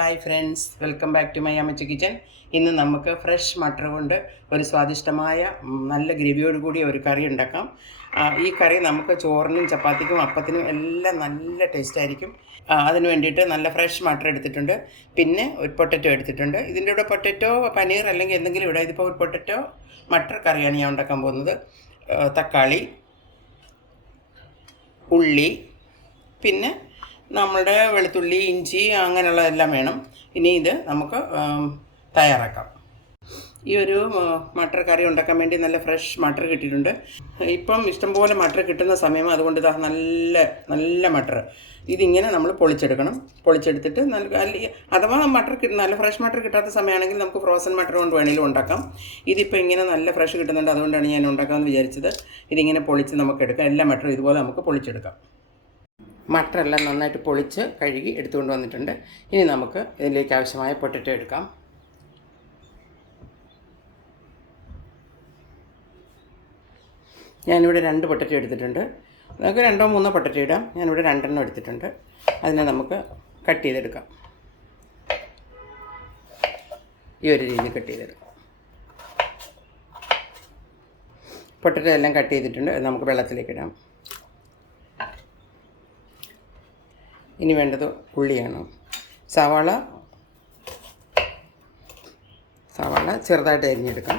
Hi friends welcome back to my Ammacha kitchen ഇന്ന് നമുക്ക് fresh matar കൊണ്ട് ഒരു സ്വാദിഷ്ടമായ നല്ല ഗ്രേവിയോട് കൂടിയ ഒരു കറി ഉണ്ടാക്കാം. ഈ കറി നമുക്ക് ചോറിനും ചപ്പാത്തിക്കും അപ്പത്തിനും എല്ലാം നല്ല ടേസ്റ്റ് ആയിരിക്കും. അതിന് വേണ്ടിയിട്ട് നല്ല ഫ്രഷ് മട്ടർ എടുത്തിട്ടുണ്ട്. പിന്നെ ഒരു പൊട്ടറ്റോ എടുത്തിട്ടുണ്ട്. ഇതിന്റെ കൂടെ പൊട്ടറ്റോ പനീർ അല്ലെങ്കിൽ എന്തെങ്കിലും ഇവിടെ ഇതിപ്പോൾ ഒരു പൊട്ടറ്റോ മട്ടർ കറിയാണ് ഞാൻ ഉണ്ടാക്കാൻ പോകുന്നത്. തക്കാളി ഉള്ളി പിന്നെ നമ്മുടെ വെളുത്തുള്ളി ഇഞ്ചി അങ്ങനെയുള്ളതെല്ലാം വേണം. ഇനി ഇത് നമുക്ക് തയ്യാറാക്കാം. ഈ ഒരു മട്ടർ കറി ഉണ്ടാക്കാൻ വേണ്ടി നല്ല ഫ്രഷ് മട്ടർ കിട്ടിയിട്ടുണ്ട്. ഇപ്പം ഇഷ്ടംപോലെ മട്ടർ കിട്ടുന്ന സമയം അതുകൊണ്ട് ഇതാ നല്ല നല്ല മട്ടർ. ഇതിങ്ങനെ നമ്മൾ പൊളിച്ചെടുക്കണം. പൊളിച്ചെടുത്തിട്ട് നല്ല അഥവാ മട്ടർ നല്ല ഫ്രഷ് മട്ടർ കിട്ടാത്ത സമയമാണെങ്കിൽ നമുക്ക് ഫ്രോസൺ മട്ടർ കൊണ്ട് വേണമെങ്കിലും ഉണ്ടാക്കാം. ഇതിപ്പോൾ ഇങ്ങനെ നല്ല ഫ്രഷ് കിട്ടുന്നുണ്ട്. അതുകൊണ്ടാണ് ഞാൻ ഉണ്ടാക്കാമെന്ന് വിചാരിച്ചത്. ഇതിങ്ങനെ പൊളിച്ച് നമുക്ക് എടുക്കാം. എല്ലാ മട്ടറും ഇതുപോലെ നമുക്ക് പൊളിച്ചെടുക്കാം. മട്ടറെല്ലാം നന്നായിട്ട് പൊളിച്ച് കഴുകി എടുത്തുകൊണ്ട് വന്നിട്ടുണ്ട്. ഇനി നമുക്ക് ഇതിലേക്ക് ആവശ്യമായ പൊട്ടറ്റോ എടുക്കാം. ഞാനിവിടെ രണ്ട് പൊട്ടറ്റോ എടുത്തിട്ടുണ്ട്. നമുക്ക് രണ്ടോ മൂന്നോ പൊട്ടറ്റോ ഇടാം. ഞാനിവിടെ രണ്ടെണ്ണം എടുത്തിട്ടുണ്ട്. അതിനെ നമുക്ക് കട്ട് ചെയ്തെടുക്കാം. ഈ ഒരു രീതിയിൽ കട്ട് ചെയ്തെടുക്കാം. പൊട്ടറ്റോ എല്ലാം കട്ട് ചെയ്തിട്ടുണ്ട്. നമുക്ക് വെള്ളത്തിലേക്ക് ഇടാം. ഇനി വേണ്ടത് ഉള്ളിയാണ്. സവാള സവാള ചെറുതായിട്ട് അരിഞ്ഞെടുക്കാം.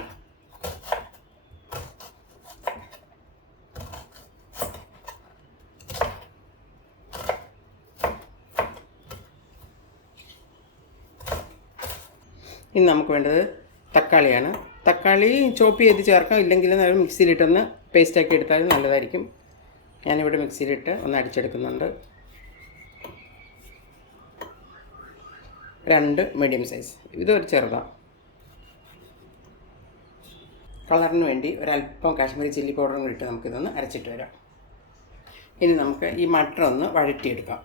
ഇനി നമുക്ക് വേണ്ടത് തക്കാളിയാണ്. തക്കാളി ചോപ്പ് ചെയ്ത് ചേർക്കാം. ഇല്ലെങ്കിൽ നല്ല മിക്സിയിലിട്ടൊന്ന് പേസ്റ്റാക്കി എടുത്താലും നല്ലതായിരിക്കും. ഞാനിവിടെ മിക്സിയിലിട്ട് ഒന്ന് അടിച്ചെടുക്കുന്നുണ്ട്. രണ്ട് മീഡിയം സൈസ് ഇതൊരു ചെറുതാണ് കളറിന് വേണ്ടി ഒരല്പം കാശ്മീരി ചില്ലി പൗഡറും കൂടി ഇട്ട് നമുക്കിതൊന്ന് അരച്ചിട്ട് വരാം. ഇനി നമുക്ക് ഈ മട്ടർ ഒന്ന് വഴറ്റിയെടുക്കാം.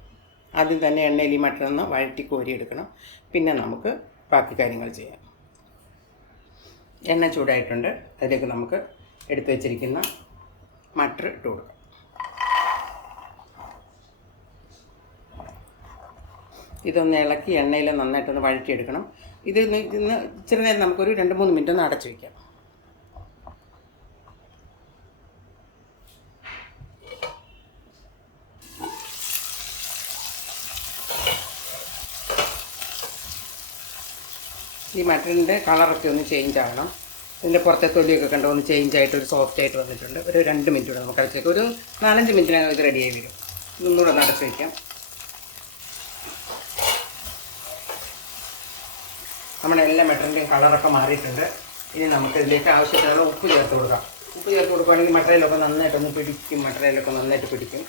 ആദ്യം തന്നെ എണ്ണയിൽ ഈ മട്ടർ ഒന്ന് വഴറ്റി കോരിയെടുക്കണം. പിന്നെ നമുക്ക് ബാക്കി കാര്യങ്ങൾ ചെയ്യാം. എണ്ണ ചൂടായിട്ടുണ്ട്. അതിലേക്ക് നമുക്ക് എടുത്തു വച്ചിരിക്കുന്ന മട്ടർ ഇട്ട് കൊടുക്കാം. ഇതൊന്ന് ഇളക്കി എണ്ണയിൽ നന്നായിട്ടൊന്ന് വഴറ്റിയെടുക്കണം. ഇത് ഇന്ന് ഇച്ചിരി നേരം നമുക്കൊരു രണ്ട് മൂന്ന് മിനിറ്റ് ഒന്ന് അടച്ചു വയ്ക്കാം ഈ മട്ടണിന്റെ കളറൊക്കെ ഒന്ന് ചേഞ്ച് ആവണം. ഇതിന്റെ പുറത്തെ തൊലിയൊക്കെ കണ്ടോ ഒന്ന് ചേഞ്ച് ആയിട്ട് ഒരു സോഫ്റ്റ് ആയിട്ട് വന്നിട്ടുണ്ട്. ഒരു രണ്ട് മിനിറ്റ് കൂടെ നമുക്ക് അടച്ചേക്കാം ഒരു നാലഞ്ച് മിനിറ്റിനകം ഇത് റെഡിയായി വരും. ഇതൊന്നുകൂടെ ഒന്ന് അടച്ചു വയ്ക്കാം നമ്മുടെ എല്ലാ മെട്ടറിന്റെയും കളറൊക്കെ മാറിയിട്ടുണ്ട്. ഇനി നമുക്ക് ഇതിലേക്ക് ആവശ്യത്തിനുള്ള ഉപ്പ് ചേർത്ത് കൊടുക്കാം. ഉപ്പ് ചേർത്ത് കൊടുക്കുകയാണെങ്കിൽ മട്ടറയിലൊക്കെ നന്നായിട്ടൊന്ന് പിടിക്കും മട്ടറയിലൊക്കെ നന്നായിട്ട് പിടിക്കും.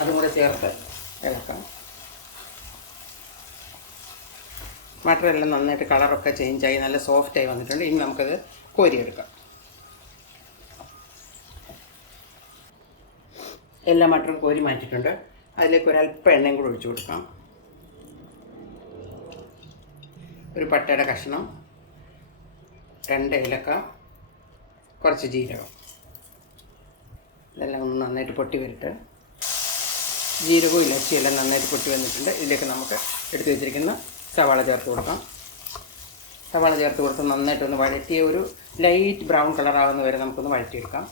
അതും കൂടെ ചേർത്ത് ഇളക്കാം. മട്ടറെല്ലാം നന്നായിട്ട് കളറൊക്കെ ചേഞ്ചായി നല്ല സോഫ്റ്റായി വന്നിട്ടുണ്ട്. ഇനി നമുക്കത് കോരിയെടുക്കാം. എല്ലാ മട്ടറും കോരി മാറ്റിയിട്ടുണ്ട്. അതിലേക്ക് ഒരല്പം എണ്ണയും കൂടെ ഒഴിച്ചു കൊടുക്കാം. ഒരു പട്ടയുടെ കഷ്ണം രണ്ട് ഏലക്ക കുറച്ച് ജീരകം. ഇതെല്ലാം ഒന്ന് നന്നായിട്ട് പൊട്ടി വരട്ടെ. ജീരകവും ഇലച്ചിയും എല്ലാം നന്നായിട്ട് പൊട്ടി വന്നിട്ടുണ്ട്. ഇതിലേക്ക് നമുക്ക് എടുത്തു വെച്ചിരിക്കുന്ന സവാള ചേർത്ത് കൊടുക്കാം. സവാള ചേർത്ത് കൊടുത്ത് നന്നായിട്ടൊന്ന് വഴറ്റിയ ഒരു ലൈറ്റ് ബ്രൗൺ കളർ ആവുന്ന വരെ നമുക്കൊന്ന് വഴറ്റിയെടുക്കാം.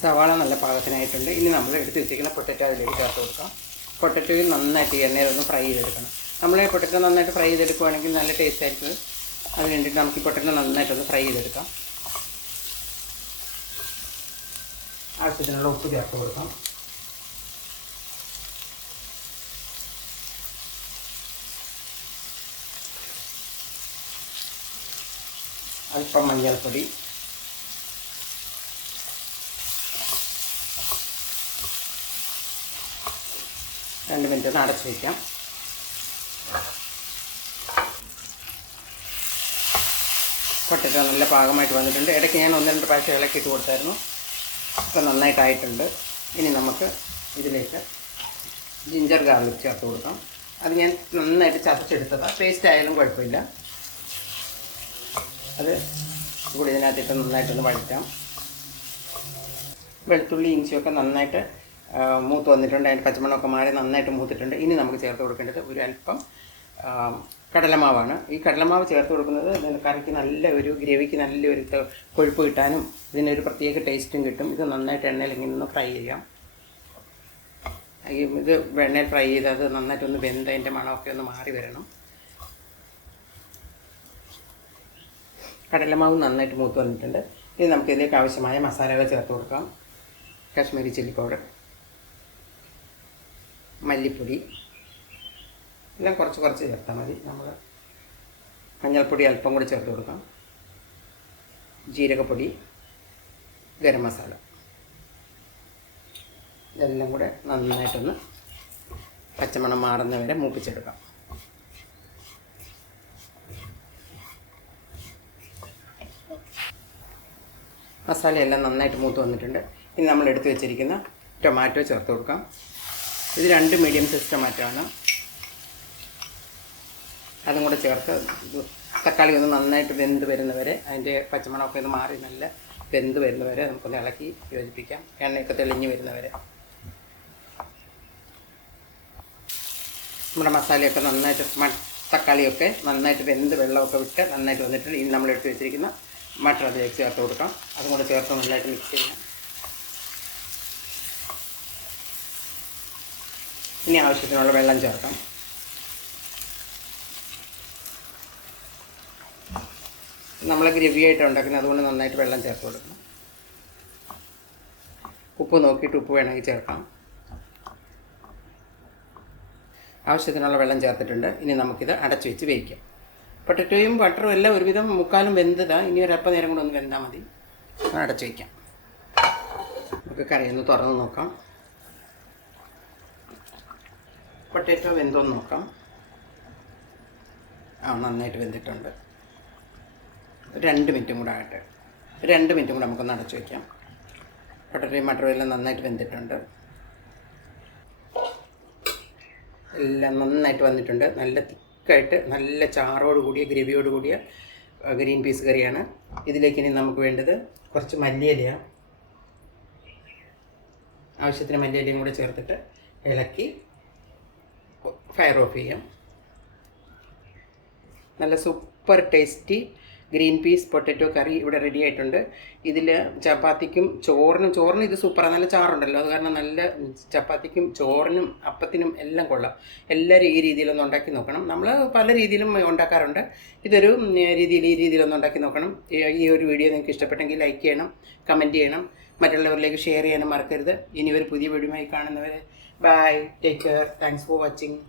സവാള നല്ല പാകത്തിനായിട്ടുണ്ട്. ഇനി നമ്മൾ എടുത്ത് വെച്ചിരിക്കുന്ന പൊട്ടറ്റോ അതിലേക്ക് ചേർത്ത് കൊടുക്കാം. പൊട്ടറ്റോയിൽ നന്നായിട്ട് എണ്ണയിൽ ഒന്ന് ഫ്രൈ ചെയ്തെടുക്കണം. നമ്മൾ പൊട്ടക്ക നന്നായിട്ട് ഫ്രൈ ചെയ്തെടുക്കുകയാണെങ്കിൽ നല്ല ടേസ്റ്റ് ആയിരിക്കും. അത് വേണ്ടിയിട്ട് നമുക്ക് ഈ പൊട്ടറ്റോ നന്നായിട്ടൊന്ന് ഫ്രൈ ചെയ്തെടുക്കാം. ആവശ്യത്തിനുള്ള ഉപ്പ് ചേർത്ത് കൊടുക്കാം. അല്പം മഞ്ഞൾപ്പൊടി. രണ്ട് മിനിറ്റ് ഒന്ന് അടച്ച് വയ്ക്കാം പൊട്ടറ്റോ നല്ല പാകമായിട്ട് വന്നിട്ടുണ്ട്. ഇടയ്ക്ക് ഞാൻ ഒന്ന് രണ്ട് പ്രാവശ്യം ഇളക്കിയിട്ട് കൊടുത്തായിരുന്നു. ഇപ്പം നന്നായിട്ടായിട്ടുണ്ട്. ഇനി നമുക്ക് ഇതിലേക്ക് ജിഞ്ചർ ഗാർലിക് ചേർത്ത് കൊടുക്കാം. അത് ഞാൻ നന്നായിട്ട് ചതച്ചെടുത്തതാണ് പേസ്റ്റ് ആയാലും കുഴപ്പമില്ല. അത് കൂടി ഇതിനകത്തിട്ട് നന്നായിട്ടൊന്ന് വഴറ്റാം. വെളുത്തുള്ളി ഇഞ്ചിയൊക്കെ നന്നായിട്ട് മൂത്ത് വന്നിട്ടുണ്ട് അതിന്റെ പച്ചമണമൊക്കെ മാറി നന്നായിട്ട് മൂത്തിട്ടുണ്ട്. ഇനി നമുക്ക് ചേർത്ത് കൊടുക്കേണ്ടത് ഒരു അല്പം കടലമാവാണ്. ഈ കടലമാവ് ചേർത്ത് കൊടുക്കുന്നത് കറിക്ക് നല്ല ഒരു ഗ്രേവിക്ക് നല്ലൊരു കൊഴുപ്പ് കിട്ടാനും ഇതിനൊരു പ്രത്യേക ടേസ്റ്റും കിട്ടും. ഇത് നന്നായിട്ട് എണ്ണയിൽ ഇങ്ങനെ ഒന്ന് ഫ്രൈ ചെയ്യാം. ഇത് എണ്ണയിൽ ഫ്രൈ ചെയ്ത് അത് നന്നായിട്ടൊന്ന് വെന്ത് അതിന്റെ മണമൊക്കെ ഒന്ന് മാറി വരണം. കടലമാവ് നന്നായിട്ട് മൂത്ത് വന്നിട്ടുണ്ട്. ഇനി നമുക്ക് ഇതിലേക്ക് ആവശ്യമായ മസാലകൾ ചേർത്ത് കൊടുക്കാം. കാശ്മീരി ചില്ലി പൗഡർ മല്ലിപ്പൊടി. എല്ലാം കുറച്ച് കുറച്ച് ചേർത്താൽ മതി. നമ്മൾ മഞ്ഞൾപ്പൊടി അല്പം കൂടി ചേർത്ത് കൊടുക്കാം. ജീരകപ്പൊടി ഗരം മസാല. ഇതെല്ലാം കൂടെ നന്നായിട്ടൊന്ന് പച്ചമണം മാറുന്നവരെ മൂപ്പിച്ചെടുക്കാം. മസാലയെല്ലാം നന്നായിട്ട് മൂത്ത് വന്നിട്ടുണ്ട്. ഇനി നമ്മൾ എടുത്തു വെച്ചിരിക്കുന്ന ടൊമാറ്റോ ചേർത്ത് കൊടുക്കാം. ഇത് രണ്ട് മീഡിയം സൈസ് ടൊമാറ്റോ അതും കൂടെ ചേർത്ത് തക്കാളി ഒന്ന് നന്നായിട്ട് വെന്ത് വരുന്നവരെ അതിന്റെ പച്ചമണമൊക്കെ ഒന്ന് മാറി നല്ല വെന്ത് വരുന്നവരെ നമുക്കൊന്ന് ഇളക്കി യോജിപ്പിക്കാം. എണ്ണയൊക്കെ തെളിഞ്ഞ് വരുന്നവരെ. നമ്മുടെ മസാലയൊക്കെ നന്നായിട്ട് തക്കാളിയൊക്കെ നന്നായിട്ട് വെന്ത് വെള്ളമൊക്കെ വിട്ട് നന്നായിട്ട് വന്നിട്ട് ഇനി നമ്മളെടുത്ത് വെച്ചിരിക്കുന്ന മട്ടർ അതിലേക്ക് ചേർത്ത് കൊടുക്കാം. അതും കൂടെ ചേർത്ത് നന്നായിട്ട് മിക്സ് ചെയ്യാം. ഇനി ആവശ്യത്തിനുള്ള വെള്ളം ചേർക്കാം. നമ്മൾ ഗ്രേവി ആയിട്ട് ഉണ്ടാക്കുന്നത് അതുകൊണ്ട് നന്നായിട്ട് വെള്ളം ചേർത്ത് കൊടുക്കണം. ഉപ്പ് നോക്കിയിട്ട് ഉപ്പ് വേണമെങ്കിൽ ചേർക്കാം. ആവശ്യത്തിനുള്ള വെള്ളം ചേർത്തിട്ടുണ്ട്. ഇനി നമുക്കിത് അടച്ചു വെച്ച് വേവിക്കാം. പൊട്ടറ്റോയും ബട്ടറും എല്ലാം ഒരുവിധം മുക്കാലും വെന്തതാണ് ഇനി ഒരു അല്പനേരം കൂടെ ഒന്ന് വെന്താൽ മതി. അടച്ചു വയ്ക്കാം നമുക്ക് കറിയൊന്ന് തുറന്ന് നോക്കാം. പൊട്ടറ്റോ വെന്തോന്ന് നോക്കാം. ആ നന്നായിട്ട് വെന്തിട്ടുണ്ട്. രണ്ട് മിനിറ്റും കൂടെ ആകട്ടെ. രണ്ട് മിനിറ്റും കൂടെ നമുക്കൊന്ന് അടച്ചു വയ്ക്കാം പൊട്ടറ്റയും മട്ടറും എല്ലാം നന്നായിട്ട് വെന്തിട്ടുണ്ട്. എല്ലാം നന്നായിട്ട് വന്നിട്ടുണ്ട്. നല്ല തിക്കായിട്ട് നല്ല ചാറോട് കൂടിയ ഗ്രേവിയോട് കൂടിയ ഗ്രീൻ പീസ് കറിയാണ്. ഇതിലേക്ക് ഇനി നമുക്ക് വേണ്ടത് കുറച്ച് മല്ലിയിലയാണ് ആവശ്യത്തിന് മല്ലിയിലയും കൂടെ ചേർത്തിട്ട് ഇളക്കി ഫയർ ഓഫ് ചെയ്യാം. നല്ല super tasty green peas potato curry ഇവിടെ റെഡി ആയിട്ടുണ്ട്. ഇതിൽ ചപ്പാത്തിക്കും ചോറിനും ചോറിനും ഇത് സൂപ്പറാണ് നല്ല ചാറുണ്ടല്ലോ. അത് കാരണം നല്ല ചപ്പാത്തിക്കും ചോറിനും അപ്പത്തിനും എല്ലാം കൊള്ളാം. എല്ലാവരും ഈ രീതിയിലൊന്നും ഉണ്ടാക്കി നോക്കണം. നമ്മൾ പല രീതിയിലും ഉണ്ടാക്കാറുണ്ട്. ഇതൊരു രീതിയിൽ ഈ രീതിയിലൊന്ന് ഉണ്ടാക്കി നോക്കണം. ഈ ഒരു വീഡിയോ നിങ്ങൾക്ക് ഇഷ്ടപ്പെട്ടെങ്കിൽ ലൈക്ക് ചെയ്യണം കമന്റ് ചെയ്യണം. മറ്റുള്ളവരിലേക്ക് ഷെയർ ചെയ്യാനും മറക്കരുത്. ഇനി ഒരു പുതിയ വീഡിയോ കാണുന്നവരെ Bye. Take care. Thanks for watching.